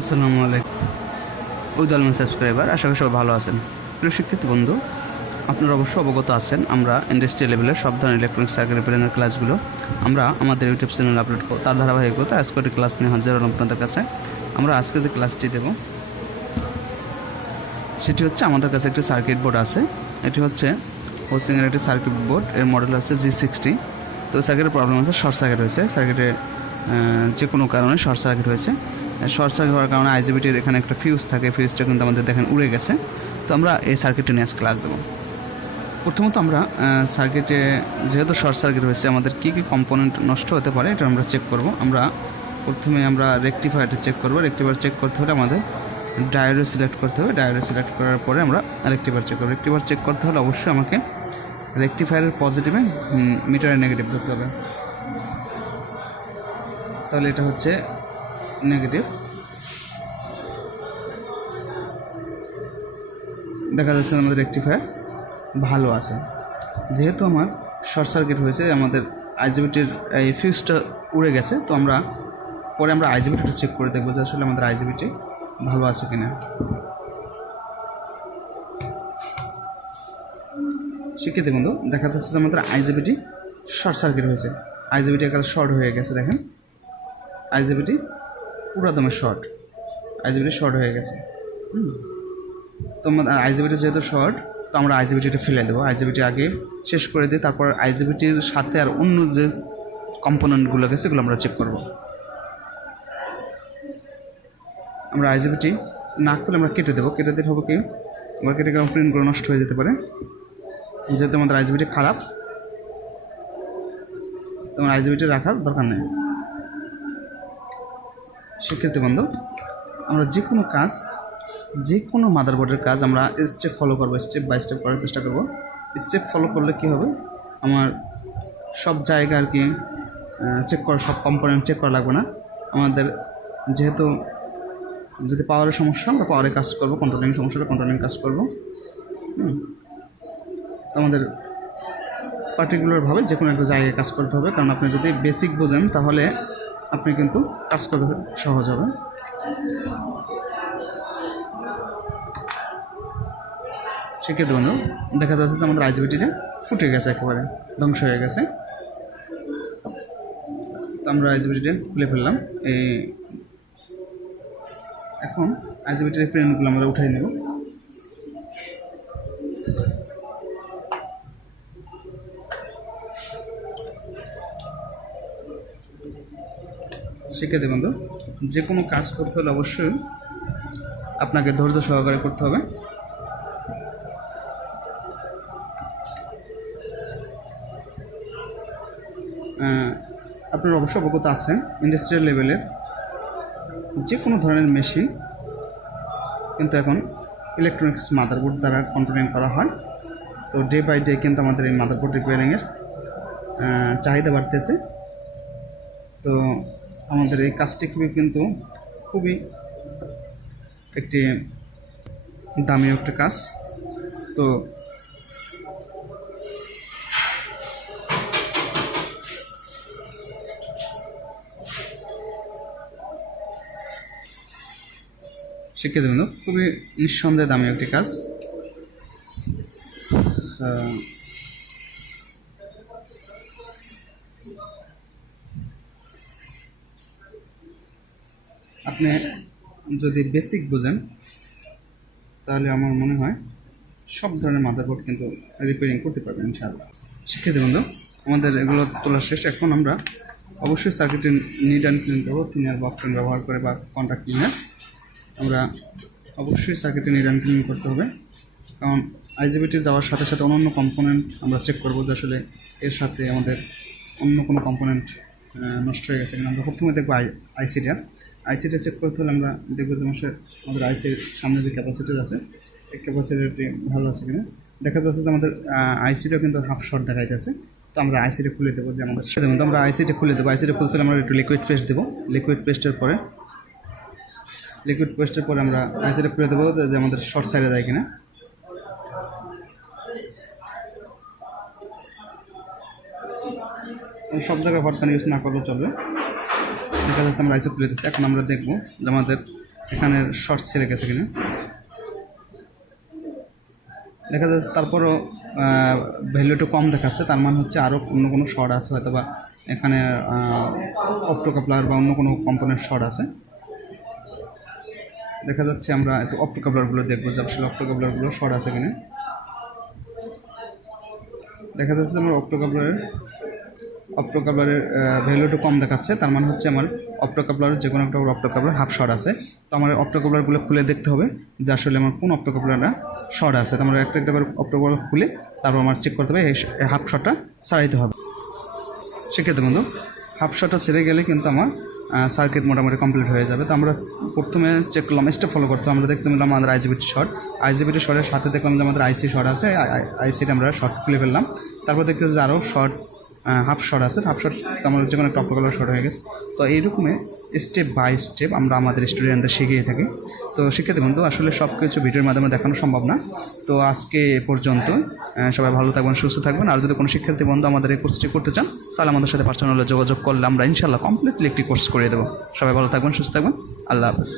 আসসালামু আলাইকুম উদ্দালমান সাবস্ক্রাইবার, আশা করি সবাই ভালো আছেন। প্রিয় শিক্ষার্থী বন্ধু, আপনারা অবশ্যই অবগত আছেন আমরা ইন্ডাস্ট্রিয়াল লেভেলের সব ধরনের ইলেকট্রনিক সার্কিট রিপেয়ারিংয়ের ক্লাসগুলো আমরা আমাদের ইউটিউব চ্যানেলে আপলোড করব। তার ধারাবাহিকতা আজকের ক্লাস নিয়ে হাজির হলাম আপনাদের কাছে। আমরা আজকে যে ক্লাসটি দেব সেটি হচ্ছে, আমাদের কাছে একটি সার্কিট বোর্ড আছে। এটি হচ্ছে হোসিংয়ের একটি সার্কিট বোর্ড, এর মডেল হচ্ছে g-60। তো সার্কিটের প্রবলেম হচ্ছে শর্ট সার্কিট হয়েছে, সার্কিটে যে কোনো কারণে শর্ট সার্কিট হয়েছে। শর্ট সার্কিট হওয়ার কারণে আইজিবিটির এখানে একটা ফিউজ থাকে, ফিউজটা কিন্তু আমাদের দেখেন উড়ে গেছে। তো আমরা এই সার্কিটটা নিয়ে আজ ক্লাস দেবো। প্রথমত আমরা সার্কিটে যেহেতু শর্ট সার্কিট হয়েছে, আমাদের কী কী কম্পোনেন্ট নষ্ট হতে পারে এটা আমরা চেক করব। প্রথমে আমরা রেকটিফায়ারটা চেক করব। রেকটিফায়ার চেক করতে হলে আমাদের ডায়োড সিলেক্ট করতে হবে। ডায়োড সিলেক্ট করার পরে আমরা রেকটিফায়ার চেক করব। রেকটিফায়ার চেক করতে হলে অবশ্যই আমাকে রেকটিফায়ারের পজিটিভে মিটারের নেগেটিভ ধরতে হবে। তাহলে এটা হচ্ছে নেগেটিভ, দেখা যাচ্ছে আমাদের রেকটিফায়ার ভালো আছে। যেহেতু আমার শর্ট সার্কিট হয়েছে, আমাদের আইজিবিটির এই ফিউজটা উড়ে গেছে, তো আমরা আইজিবিটিটা চেক করে দেখবো যে আসলে আমাদের আইজিবিটি ভালো আছে কিনা। শিক্ষার্থী বন্ধু, দেখা যাচ্ছে যে আমাদের আইজিবিটি শর্ট সার্কিট হয়েছে। আইজিবিটি একাল শর্ট হয়ে গেছে, দেখেন আইজিবিটি পুরো দমে শর্ট, আইজিবিটি শর্ট হয়ে গেছে। তো আইজিবিটি যেহেতু শর্ট, তো আমরা আইজিবিটিটা ফেলে দেবো। আইজিবিটি আগে শেষ করে দিই, তারপর আইজিবিটির সাথে আর অন্য যে কম্পোনেন্টগুলো গেছে সেগুলো আমরা চেক করব। আমরা আইজিবিটি না করলে আমরা কেটে দেবো। কেটে দিতে হবে কি, আমরা কেটে গেলে প্রিন্টগুলো নষ্ট হয়ে যেতে পারে। যেহেতু আমাদের আইজিবিটি খারাপ, তোমার আইজিবিটি রাখার দরকার নেই। শিক্ষার্থী বন্ধু, আমরা যে কোনো মাদারবোর্ডের কাজ আমরা স্টেপ ফলো করবো, স্টেপ বাই স্টেপ করার চেষ্টা করব। স্টেপ ফলো করলে কি হবে, আমার সব জায়গা আর কি চেক করা, সব কম্পোনেন্ট চেক করা লাগবে না আমাদের। যেহেতু যদি পাওয়ারের সমস্যা, আমরা পাওয়ারে কাজ করবো, কন্ট্রোলিং সমস্যাটা কন্ট্রোলিং কাজ করবো। তো আমাদের পার্টিকুলারভাবে যে কোনো একটা জায়গায় কাজ করতে হবে, কারণ আপনি যদি বেসিক বোঝেন তাহলে আপনি কিন্তু কাজ করতে সহজ হবে। শিক্ষিত বন্ধু, দেখা যাচ্ছে যে আমাদের আইজিবিটিটা ফুটে গেছে, একেবারে ধ্বংস হয়ে গেছে। তো আমরা আইজিবিটিটা খুলে ফেললাম। এখন আইজিবিটির প্রিন্টগুলো আমরা উঠাই নেব। শিক্ষিত বন্ধু, যে কোনো কাজ করতে হলে অবশ্যই আপনাকে ধৈর্য সহকারে করতে হবে। আপনার অবশ্য অবগত আছেন, ইন্ডাস্ট্রিয়াল লেভেলের যে কোনো ধরনের মেশিন কিন্তু এখন ইলেকট্রনিক্স মাদারবোর্ড দ্বারা কন্ট্রোলিং করা হয়। তো ডে বাই ডে কিন্তু আমাদের এই মাদারবোর্ড রিপেয়ারিংয়ের চাহিদা বাড়তেছে। তো আমাদের এই কাজটি খুবই একটি দামি একটা কাজ। তো শিক্ষিত বন্ধু, খুবই নিঃসন্দেহে দামি একটি কাজ। আপনি যদি বেসিক বোঝেন তাহলে আমার মনে হয় সব ধরনের মাদারবোর্ড কিন্তু রিপেয়ারিং করতে পারবেন ইনশাআল্লাহ। শিক্ষিত বন্ধু, আমাদের এগুলো তোলা শেষ। এখন আমরা অবশ্যই সার্কিটের নিড অ্যান্ড ক্লিন করবো, থিনার বা অপশন ব্যবহার করে বা কন্ট্যাক্ট ক্লিনার। আমরা অবশ্যই সার্কিটে নিড অ্যান্ড ক্লিন করতে হবে, কারণ আইজিবিটি যাওয়ার সাথে সাথে অন্য কম্পোনেন্ট আমরা চেক করবো যে আসলে এর সাথে আমাদের অন্য কোনো কম্পোনেন্ট নষ্ট হয়ে গেছে কিনা। আমরা প্রথমে দেখবো আইসিটা চেক করতে হলে আমরা দেখবো যে আমাদের আইসির সামনে যে ক্যাপাসিটার আছে, এই ক্যাপাসিটারটি ভালো আছে কিনা। দেখা যাচ্ছে যে আমাদের আইসিটাও কিন্তু হাফ শর্ট দেখাইতেছে। তো আমরা আইসিটা খুলে দেবো, যে আমাদের সাথে আমরা আইসিটা খুলে দেবো। আইসিটা খুলতে হলে আমরা একটু লিকুইড পেস্ট দেবো। লিকুইড পেস্টের পরে আমরা আইসিটা খুলে দেবো যে আমাদের শর্ট সাইডে যায় কিনা। সব জায়গায় হট প্যান ইউজ না করলেও চলবে। দেখা যাচ্ছে আমরা আইসি খুলে দিচ্ছি। এখন আমরা দেখবো যে আমাদের এখানে শর্ট ছেড়ে গেছে কিনা দেখা যাচ্ছে। তারপরও ভ্যালু একটু কম দেখাচ্ছে, তার মানে হচ্ছে আরও অন্য কোনো শর্ট আছে হয়তো, বা এখানে অপ্টোকাপলার বা অন্য কোনো কম্পোনেন্ট শর্ট আছে দেখা যাচ্ছে। আমরা একটু অপ্টোকাপলারগুলো দেখবো যে আসলে অপ্টোকাপলারগুলো শর্ট আছে কিনা। দেখা যাচ্ছে আমার অপ্টোকাপলারের ভ্যালু একটু কম দেখাচ্ছে, তার মানে হচ্ছে আমার অপ্টোকাপলারের যে কোনো একটা অপ্টোকাপলার হাফ শর্ট আছে। তো আমার অপ্টোকাপলারগুলো খুলে দেখতে হবে যে আসলে আমার কোন অপ্টোকাপলারটা শর্ট আছে। তো আমার একটা করে অপ্টোকাপলার খুলে তারপর আমার চেক করতে হবে এই হাফ শর্টটা ছাড়াইতে হবে। সেক্ষেত্রে বন্ধু হাফ শটটা ছেড়ে গেলে কিন্তু আমার সার্কিট মোটামুটি কমপ্লিট হয়ে যাবে। তো আমরা প্রথমে চেক করলাম, স্টেপ ফলো করতে আমরা দেখতে পেলাম আমাদের আইজিবিটি শর্টের সাথে দেখলাম যে আমাদের আইসি শর্ট আছে, আইসিটা আমরা শর্ট খুলে ফেললাম। তারপর দেখতে যে আরও শর্ট হাফ শর্ট আছে, হাফ শর্ট আমাদের যে কোনো একটা অপ্টোকাপলার শর্ট হয়ে গেছে। তো এইরকমই স্টেপ বাই স্টেপ আমরা আমাদের স্টুডেন্টদের শিখিয়ে থাকি। তো শিক্ষার্থী বন্ধু আসলে সব কিছু ভিডিওর মাধ্যমে দেখানো সম্ভব না। তো আজকে এ পর্যন্ত, সবাই ভালো থাকবেন, সুস্থ থাকবেন। আর যদি কোনো শিক্ষার্থী বন্ধু আমাদের এই কোর্সটি করতে চান তাহলে আমাদের সাথে পার্সোনালি যোগাযোগ করলে আমরা ইনশাআল্লাহ কমপ্লিটলি একটি কোর্স করিয়ে দেবো। সবাই ভালো থাকবেন, সুস্থ থাকবেন, আল্লাহ হাফেজ।